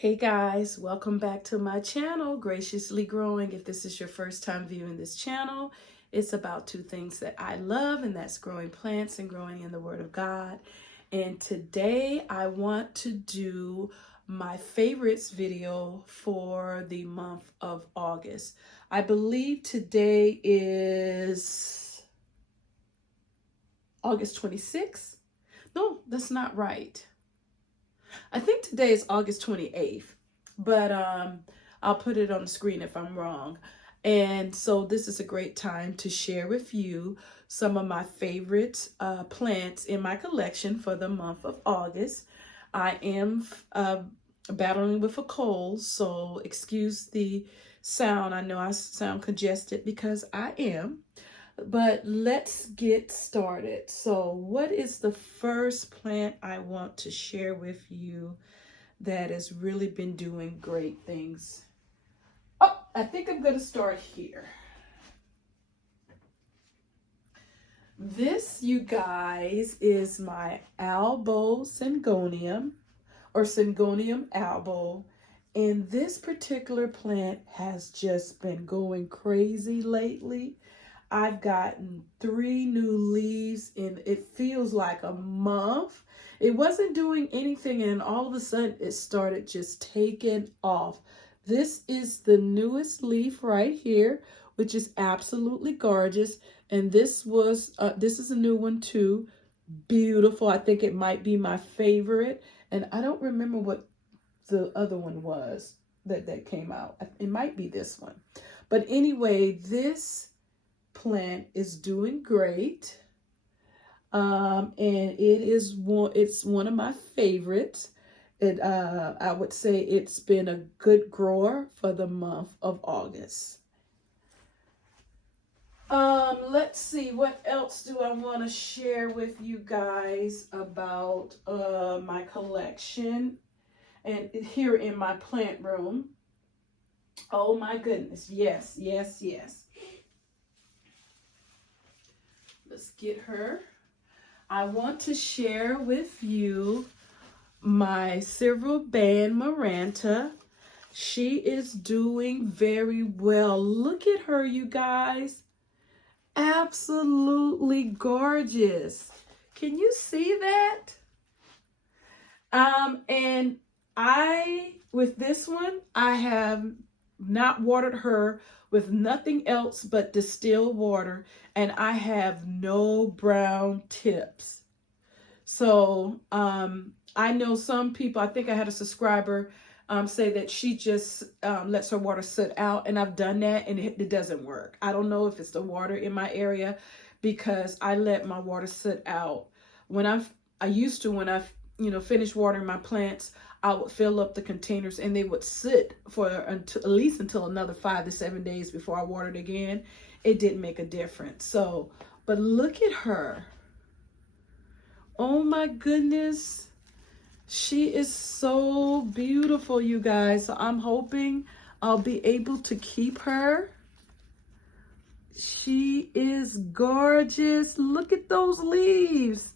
Hey guys, welcome back to my channel, Graciously Growing. If this is your first time viewing this channel, it's about two things that I love, and that's growing plants and growing in the Word of God. And today I want to do my favorites video for the month of August. I believe today is August 26th. No, that's not right. I think today is August 28th, but I'll put it on the screen if I'm wrong. And so this is a great time to share with you some of my favorite plants in my collection for the month of August. I am battling with a cold, so excuse the sound. I know I sound congested because I am. But let's get started. So what is the first plant I want to share with you that has really been doing great things? Oh, I think I'm going to start here. This, you guys, is my Albo Syngonium, or Syngonium albo. And this particular plant has just been going crazy lately. I've gotten 3 new leaves in, it feels like a month. It wasn't doing anything, and all of a sudden it started just taking off. This is the newest leaf right here, which is absolutely gorgeous. And this is a new one too. Beautiful. I think it might be my favorite. And I don't remember what the other one was that came out. It might be this one. But anyway, this plant is doing great, and it's one of my favorites. I would say it's been a good grower for the month of August. Let's see, what else do I want to share with you guys about my collection and here in my plant room. Oh my goodness, yes. Let's get her. I want to share with you my Silverband Maranta. She is doing very well. Look at her, you guys. Absolutely gorgeous. Can you see that? And with this one, I have not watered her with nothing else but distilled water, and I have no brown tips. So I know some people, I think I had a subscriber say that she just lets her water sit out, and I've done that and it doesn't work. I don't know if it's the water in my area, because I let my water sit out. When I used to, when I finished watering my plants, I would fill up the containers and they would sit for at least until another 5 to 7 days before I watered again. It didn't make a difference. So, but look at her. Oh my goodness. She is so beautiful, you guys. So I'm hoping I'll be able to keep her. She is gorgeous. Look at those leaves.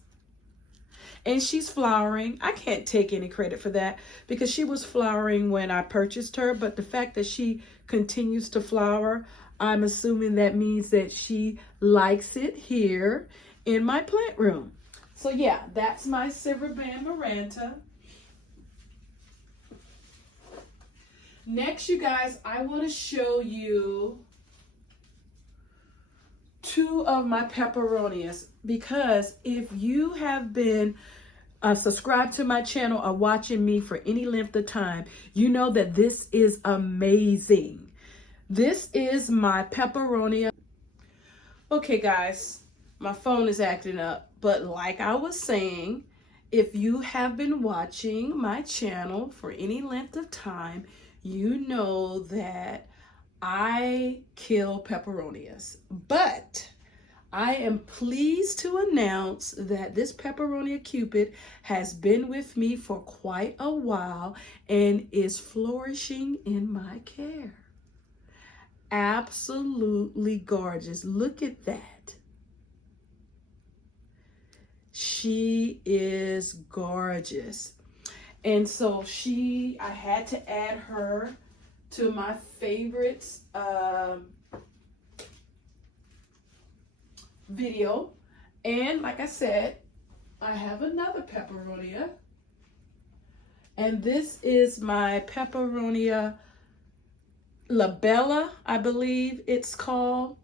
And she's flowering. I can't take any credit for that because she was flowering when I purchased her. But the fact that she continues to flower, I'm assuming that means that she likes it here in my plant room. So yeah, that's my Silverband Maranta. Next, you guys, I want to show you 2 of my peperonias, because if you have been subscribed to my channel or watching me for any length of time, you know that this is amazing. This is my peperonia. Okay guys, my phone is acting up, but like I was saying, if you have been watching my channel for any length of time, you know that I kill peperonias. But I am pleased to announce that this Peperonia Cupid has been with me for quite a while and is flourishing in my care. Absolutely gorgeous. Look at that. She is gorgeous. And so I had to add her to my favorites video. And like I said, I have another peperonia. And this is my peperonia La Bella, I believe it's called.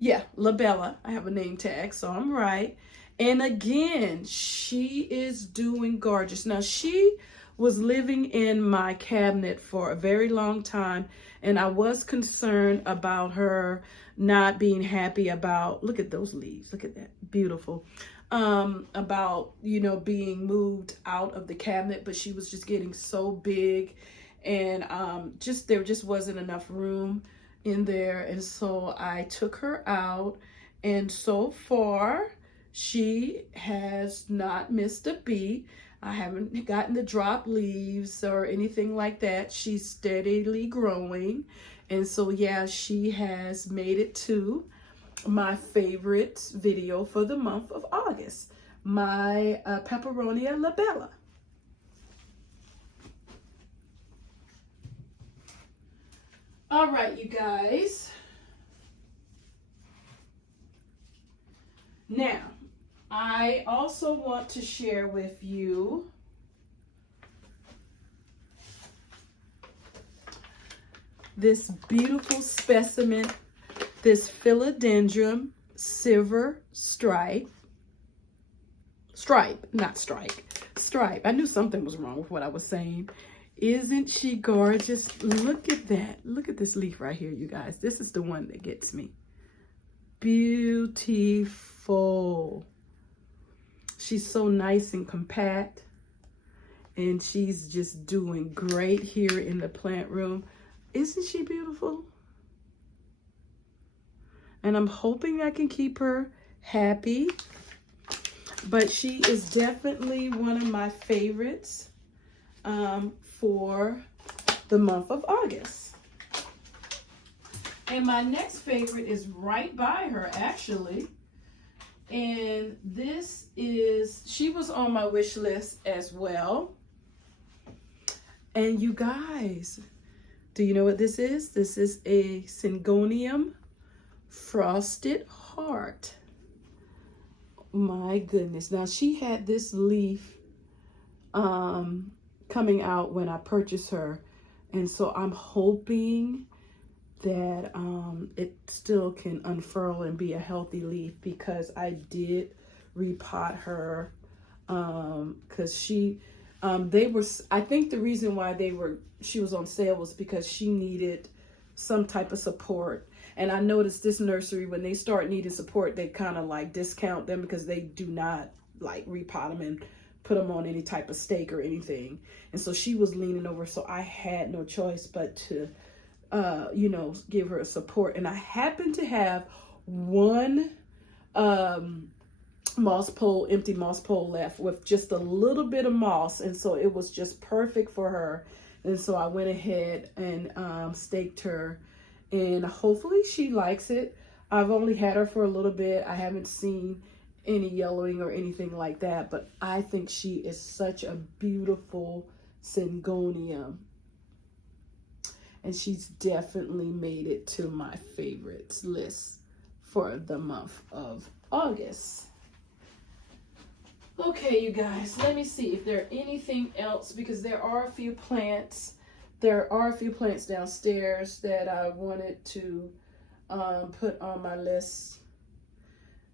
Yeah, La Bella. I have a name tag, so I'm right. And again, she is doing gorgeous. Now, she was living in my cabinet for a very long time, and I was concerned about her not being happy about, look at those leaves, look at that, beautiful, about, you know, being moved out of the cabinet, but she was just getting so big, and there just wasn't enough room in there. And so I took her out, and so far she has not missed a beat. I haven't gotten the drop leaves or anything like that. She's steadily growing. And so yeah, she has made it to my favorite video for the month of August, my Peperonia La Bella. All right, you guys. Now, I also want to share with you this beautiful specimen, this Philodendron Silver Stripe. Not strike. Stripe. I knew something was wrong with what I was saying. Isn't she gorgeous? Look at that. Look at this leaf right here, you guys. This is the one that gets me. Beautiful. She's so nice and compact, and she's just doing great here in the plant room. Isn't she beautiful? And I'm hoping I can keep her happy, but she is definitely one of my favorites for the month of August. And my next favorite is right by her, actually. And this is, she was on my wish list as well. And you guys, do you know what this is? This is a Syngonium Frosted Heart. My goodness. Now, she had this leaf coming out when I purchased her. And so I'm hoping that it still can unfurl and be a healthy leaf, because I did repot her because I think the reason why she was on sale was because she needed some type of support. And I noticed this nursery, when they start needing support, they kind of like discount them because they do not like repot them and put them on any type of stake or anything. And so she was leaning over, so I had no choice but to you know, give her a support. And I happen to have one moss pole, empty moss pole left with just a little bit of moss, and so it was just perfect for her. And so I went ahead and staked her, and hopefully she likes it. I've only had her for a little bit. I haven't seen any yellowing or anything like that, but I think she is such a beautiful Syngonium. And she's definitely made it to my favorites list for the month of August. Okay, you guys, let me see if there's anything else, because there are a few plants. There are a few plants downstairs that I wanted to put on my list.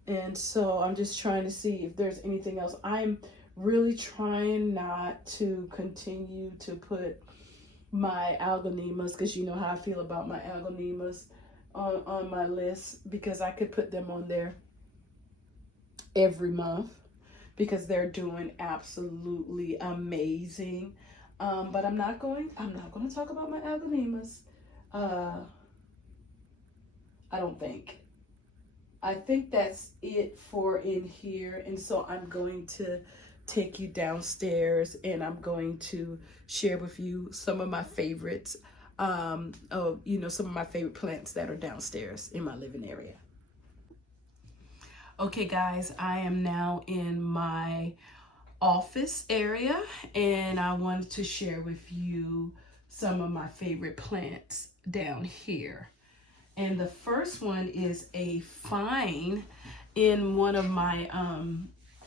And so I'm just trying to see if there's anything else. I'm really trying not to continue to put my Algonemas, because you know how I feel about my Algonemas, on my list, because I could put them on there every month because they're doing absolutely amazing. But I'm not going to talk about my Algonemas. I don't think. I think that's it for in here. And so I'm going to take you downstairs, and I'm going to share with you some of my favorites, you know, some of my favorite plants that are downstairs in my living area. Okay guys, I am now in my office area, and I wanted to share with you some of my favorite plants down here. And the first one is a find in one of my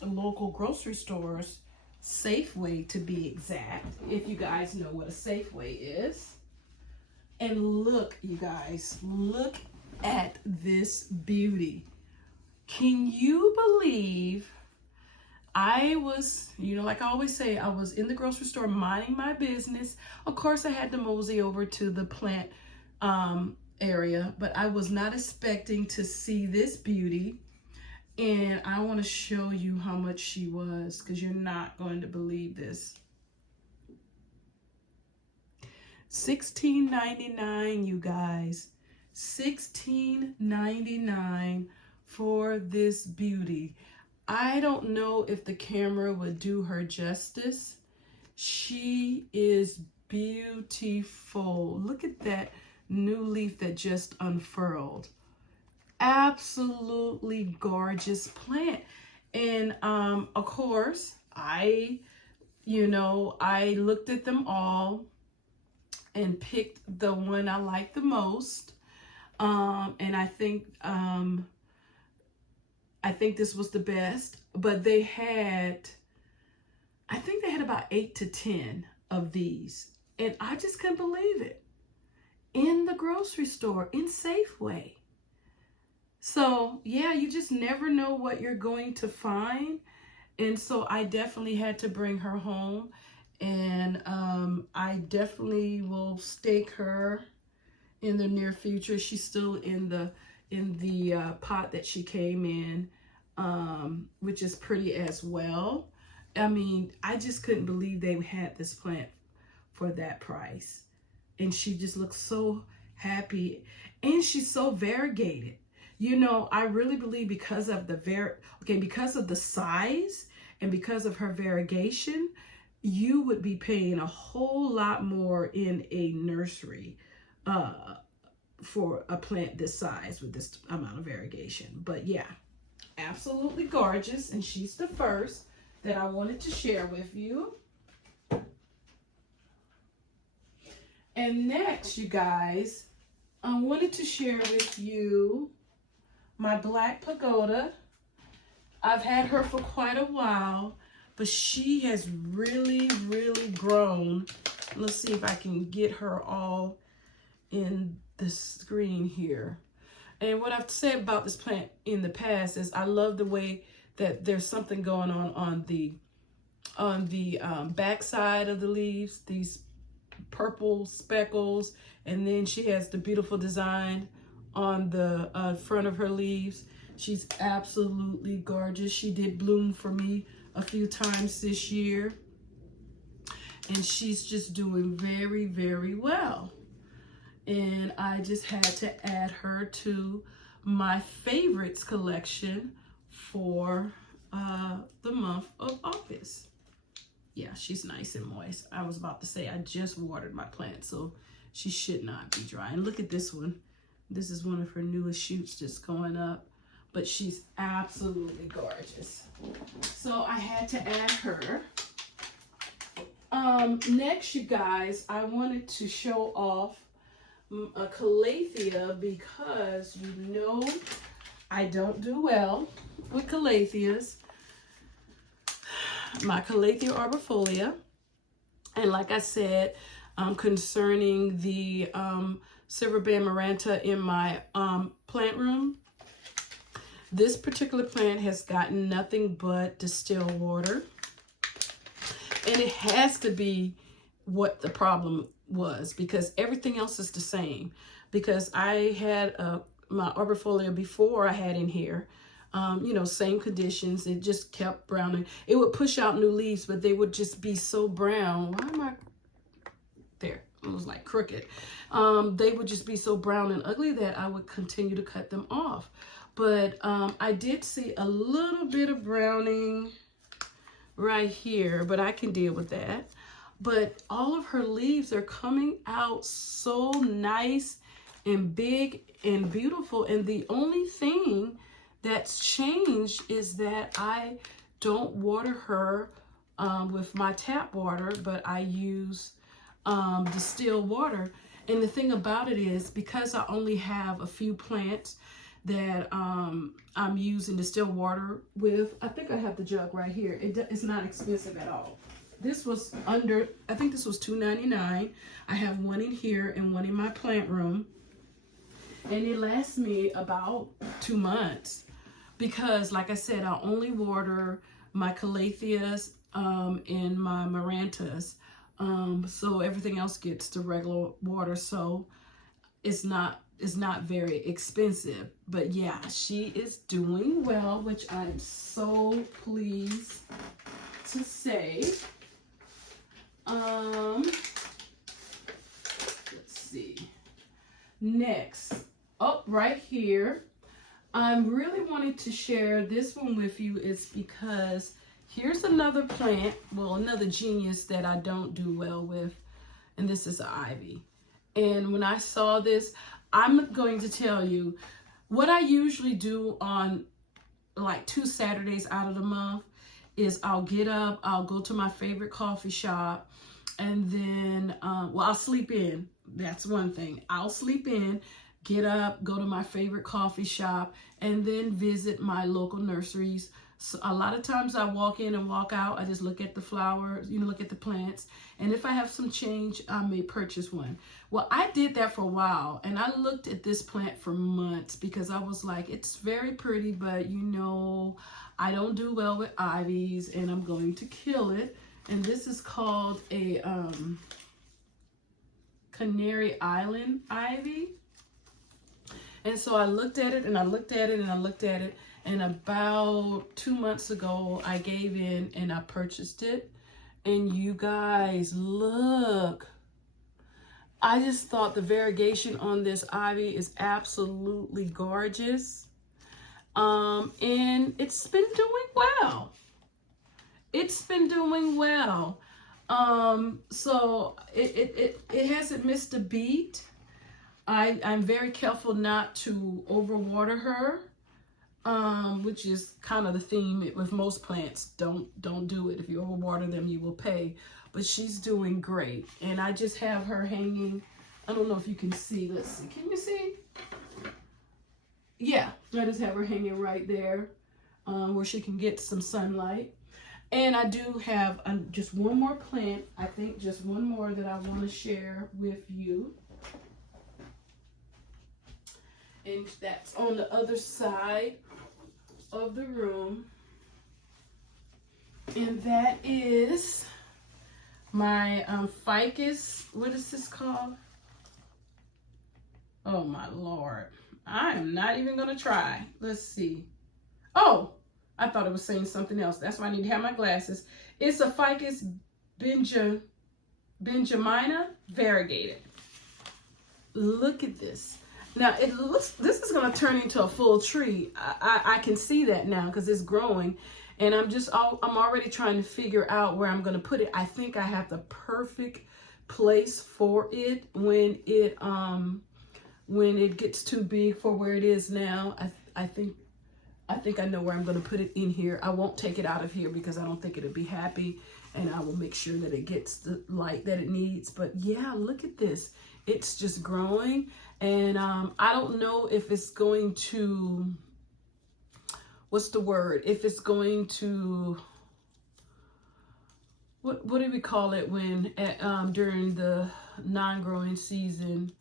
local grocery stores, Safeway to be exact, if you guys know what a Safeway is. And look, you guys, look at this beauty. Can you believe I was, like I always say, I was in the grocery store minding my business. Of course, I had to mosey over to the plant area, but I was not expecting to see this beauty. And I want to show you how much she was, because you're not going to believe this. $16.99, you guys. $16.99 for this beauty. I don't know if the camera would do her justice. She is beautiful. Look at that new leaf that just unfurled. Absolutely gorgeous plant. And of course, I looked at them all and picked the one I liked the most. And I think this was the best, but I think they had about 8 to 10 of these. And I just couldn't believe it. In the grocery store, in Safeway. So yeah, you just never know what you're going to find. And so I definitely had to bring her home. And I definitely will stake her in the near future. She's still in the pot that she came in, which is pretty as well. I mean, I just couldn't believe they had this plant for that price. And she just looks so happy, and she's so variegated. I really believe because of the size and because of her variegation, you would be paying a whole lot more in a nursery for a plant this size with this amount of variegation. But yeah, absolutely gorgeous. And she's the first that I wanted to share with you. And next, you guys, I wanted to share with you my Black Pagoda. I've had her for quite a while, but she has really, really grown. Let's see if I can get her all in the screen here. And what I've said about this plant in the past is I love the way that there's something going on the back side of the leaves, these purple speckles, and then she has the beautiful design on the front of her leaves. She's absolutely gorgeous. She did bloom for me a few times this year, and she's just doing very, very well. And I just had to add her to my favorites collection for the month of August. Yeah, she's nice and moist. I was about to say I just watered my plant, so she should not be dry. And look at this one. This is one of her newest shoots just going up, but she's absolutely gorgeous. So I had to add her. Next, you guys, I wanted to show off a calathea, because I don't do well with calatheas. My Calathea arbifolia. And like I said, concerning the silver band maranta in my plant room, this particular plant has gotten nothing but distilled water. And it has to be what the problem was, because everything else is the same. Because I had my arbifolia before I had in here, same conditions. It just kept browning. It would push out new leaves, but they would just be so brown. Why am I there? It was like crooked. They would just be so brown and ugly that I would continue to cut them off. But I did see a little bit of browning right here, but I can deal with that. But all of her leaves are coming out so nice and big and beautiful. And the only thing that's changed is that I don't water her with my tap water, but I use distilled water. And the thing about it is, because I only have a few plants that I'm using distilled water with, I think I have the jug right here. It's not expensive at all. This was under, I think this was $2.99. I have one in here and one in my plant room. And it lasts me about 2 months because, like I said, I only water my calatheas and my marantas. So everything else gets the regular water. So it's not very expensive. But yeah, she is doing well, which I'm so pleased to say. Let's see. Next, up right here, I'm really wanting to share this one with you. It's because here's another plant, well, another genius that I don't do well with, and this is ivy. And when I saw this, I'm going to tell you what I usually do on like 2 Saturdays out of the month is I'll get up, I'll go to my favorite coffee shop, and then, well, I'll sleep in. That's one thing. I'll sleep in, get up, go to my favorite coffee shop, and then visit my local nurseries. So a lot of times I walk in and walk out. I just look at the flowers, look at the plants. And if I have some change, I may purchase one. Well, I did that for a while, and I looked at this plant for months because I was like, it's very pretty, but I don't do well with ivies, and I'm going to kill it. And this is called a Canary Island ivy. And so I looked at it and I looked at it and I looked at it. And about 2 months ago, I gave in and I purchased it. And you guys, look. I just thought the variegation on this ivy is absolutely gorgeous. And it's been doing well. It's been doing well. So it hasn't missed a beat. I'm very careful not to overwater her, which is kind of the theme with most plants. Don't do it. If you overwater them, you will pay. But she's doing great. And I just have her hanging. I don't know if you can see. Let's see. Can you see? Yeah, I just have her hanging right there where she can get some sunlight. And I do have just one more plant. I think just one more that I want to share with you. And that's on the other side of the room. And that is my ficus. What is this called? Oh my Lord. I am not even going to try. Let's see. Oh, I thought it was saying something else. That's why I need to have my glasses. It's a Ficus benjamina variegated. Look at this. Now it looks, this is going to turn into a full tree. I can see that now because it's growing, and I'm already trying to figure out where I'm going to put it. I think I have the perfect place for it when it gets too big for where it is now. I think I know where I'm going to put it in here. I won't take it out of here because I don't think it'll be happy, and I will make sure that it gets the light that it needs. But yeah, look at this. It's just growing, and I don't know if it's going to, what's the word? If it's going to, what do we call it when during the non-growing season,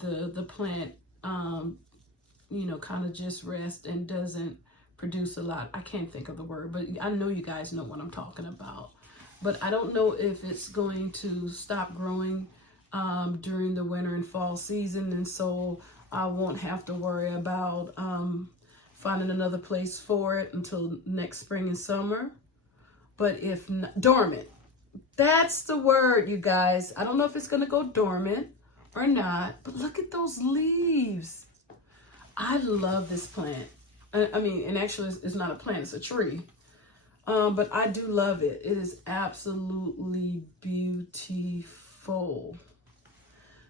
the plant kind of just rest and doesn't produce a lot. I can't think of the word, but I know you guys know what I'm talking about. But I don't know if it's going to stop growing during the winter and fall season, and so I won't have to worry about finding another place for it until next spring and summer. But if not, dormant, that's the word, you guys. I don't know if it's going to go dormant or not, but look at those leaves. I love this plant. I mean, and actually it's not a plant, it's a tree. But I do love it. It is absolutely beautiful.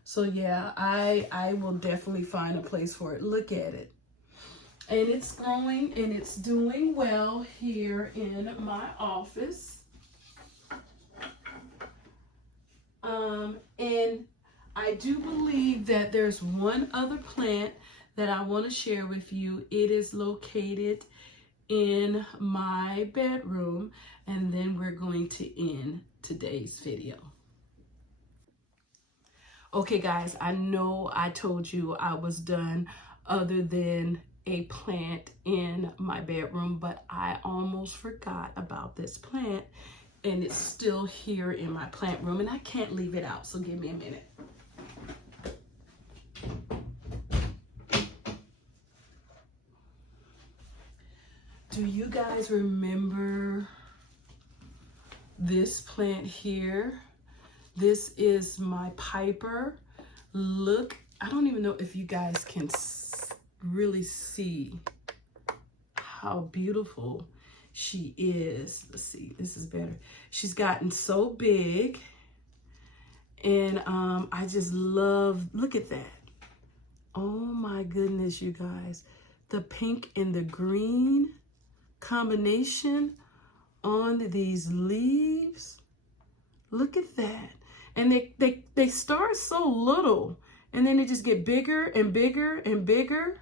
So yeah, I will definitely find a place for it. Look at it. And it's growing and it's doing well here in my office. And I do believe that there's one other plant that I want to share with you. It is located in my bedroom, and then we're going to end today's video. Okay guys, I know I told you I was done other than a plant in my bedroom, but I almost forgot about this plant, and it's still here in my plant room, and I can't leave it out, so give me a minute. Do you guys remember this plant here? This is my Piper. Look, I don't even know if you guys can really see how beautiful she is. Let's see, this is better. She's gotten so big, and I just love, look at that. Oh my goodness, you guys. The pink and the green combination on these leaves. Look at that. And they start so little, and then they just get bigger and bigger and bigger.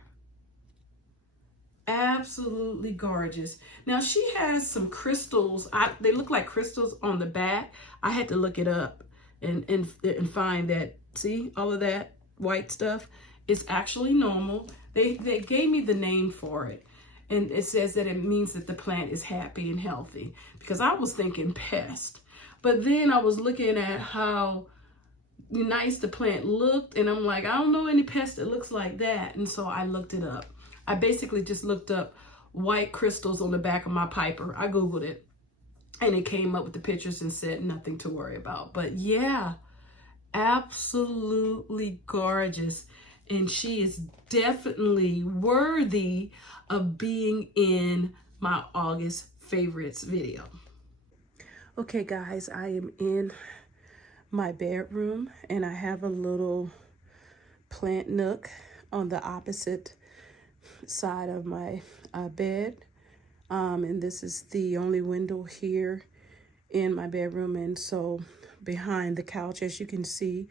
Absolutely gorgeous. Now she has some crystals. They look like crystals on the back. I had to look it up and find that. See, all of that white stuff is actually normal. They gave me the name for it. And it says that it means that the plant is happy and healthy, because I was thinking pest. But then I was looking at how nice the plant looked, and I'm like, I don't know any pest that looks like that. And so I looked it up. I basically just looked up white crystals on the back of my Piper. I Googled it, and it came up with the pictures and said nothing to worry about. But yeah, absolutely gorgeous. And she is definitely worthy of being in my August favorites video. Okay guys, I am in my bedroom, and I have a little plant nook on the opposite side of my bed. And this is the only window here in my bedroom. And so behind the couch, as you can see,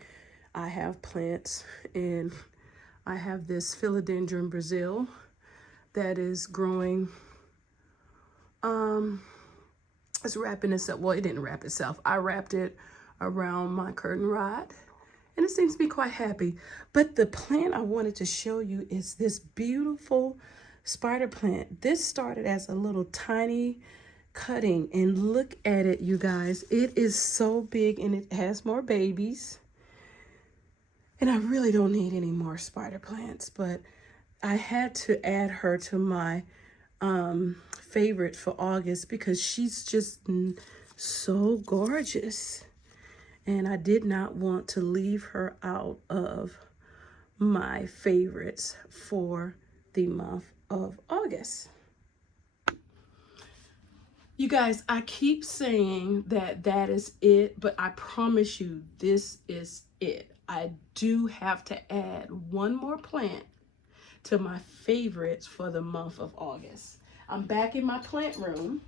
I have plants, and I have this Philodendron Brazil that is growing. It's wrapping itself. Well, it didn't wrap itself. I wrapped it around my curtain rod, and it seems to be quite happy. But the plant I wanted to show you is this beautiful spider plant. This started as a little tiny cutting, and look at it, you guys. It is so big, and it has more babies. And I really don't need any more spider plants, but I had to add her to my favorite for August, because she's just so gorgeous, and I did not want to leave her out of my favorites for the month of August. You guys, I keep saying that is it, but I promise you this is it. I do have to add one more plant to my favorites for the month of August. I'm back in my plant room,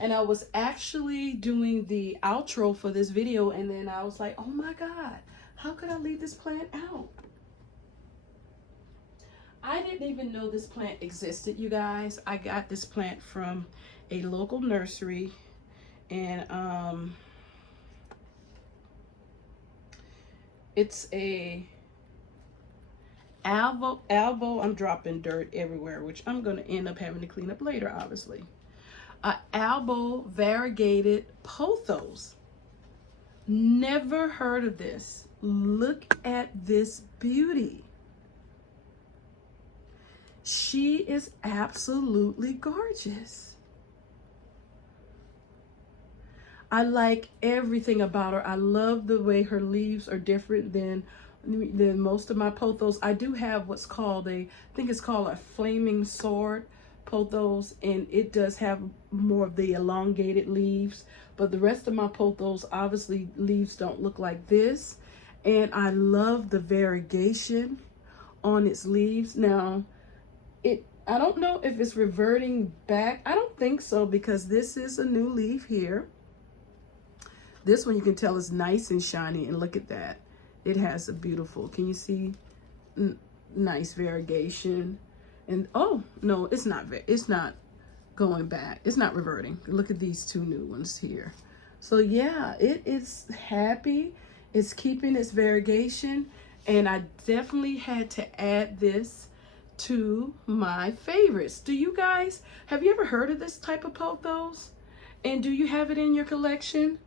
and I was actually doing the outro for this video, and then I was like, oh my God, how could I leave this plant out? I didn't even know this plant existed, you guys. I got this plant from a local nursery, and it's a Albo, I'm dropping dirt everywhere, which I'm going to end up having to clean up later, obviously. Albo variegated pothos. Never heard of this. Look at this beauty. She is absolutely gorgeous. I like everything about her. I love the way her leaves are different than most of my pothos. I do have what's called I think it's called a flaming sword pothos, and it does have more of the elongated leaves, but the rest of my pothos, obviously leaves don't look like this. And I love the variegation on its leaves. Now I don't know if it's reverting back. I don't think so, because this is a new leaf here. This one you can tell is nice and shiny, and look at that. It has a beautiful, can you see? Nice variegation. And oh, no, it's not going back. It's not reverting. Look at these two new ones here. So yeah, it is happy. It's keeping its variegation, and I definitely had to add this to my favorites. Do you guys, have you ever heard of this type of pothos? And do you have it in your collection?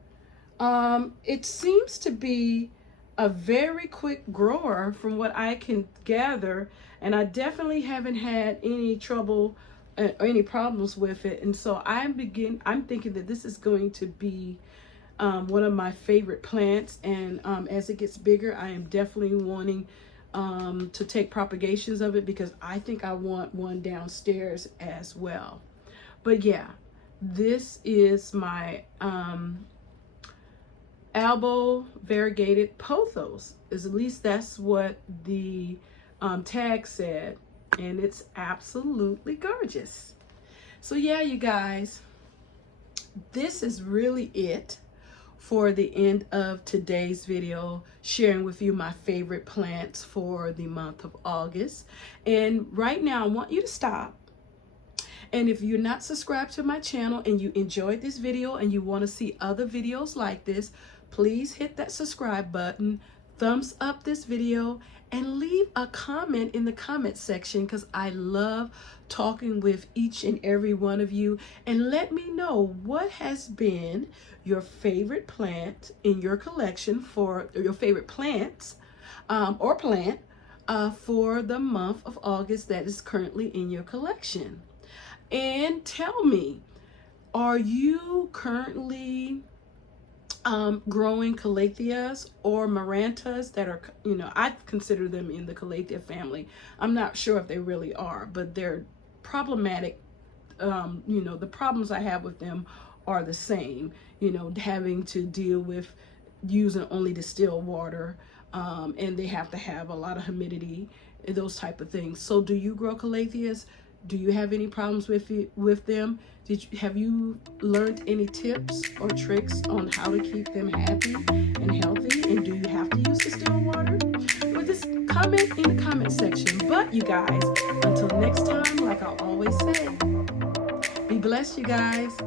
It seems to be a very quick grower from what I can gather, and I definitely haven't had any trouble or any problems with it. And so I'm thinking that this is going to be one of my favorite plants, and as it gets bigger, I am definitely wanting to take propagations of it, because I think I want one downstairs as well. But yeah, this is my Albo variegated pothos, at least that's what the tag said, and it's absolutely gorgeous. So yeah, you guys, this is really it for the end of today's video, sharing with you my favorite plants for the month of August. And right now I want you to stop, and if you're not subscribed to my channel and you enjoyed this video and you want to see other videos like this, please hit that subscribe button, thumbs up this video, and leave a comment in the comment section, because I love talking with each and every one of you. And let me know what has been your favorite plant in your collection, for your favorite plants or plant for the month of August that is currently in your collection. And tell me, are you currently growing calatheas or marantas that are, you know, I consider them in the calathea family. I'm not sure if they really are, but they're problematic. You know, the problems I have with them are the same, you know, having to deal with using only distilled water, and they have to have a lot of humidity and those type of things. So do you grow calatheas? Do you have any problems with them? Have you learned any tips or tricks on how to keep them happy and healthy? And do you have to use distilled water? Well, just comment in the comment section. But you guys, until next time, like I always say, be blessed, you guys.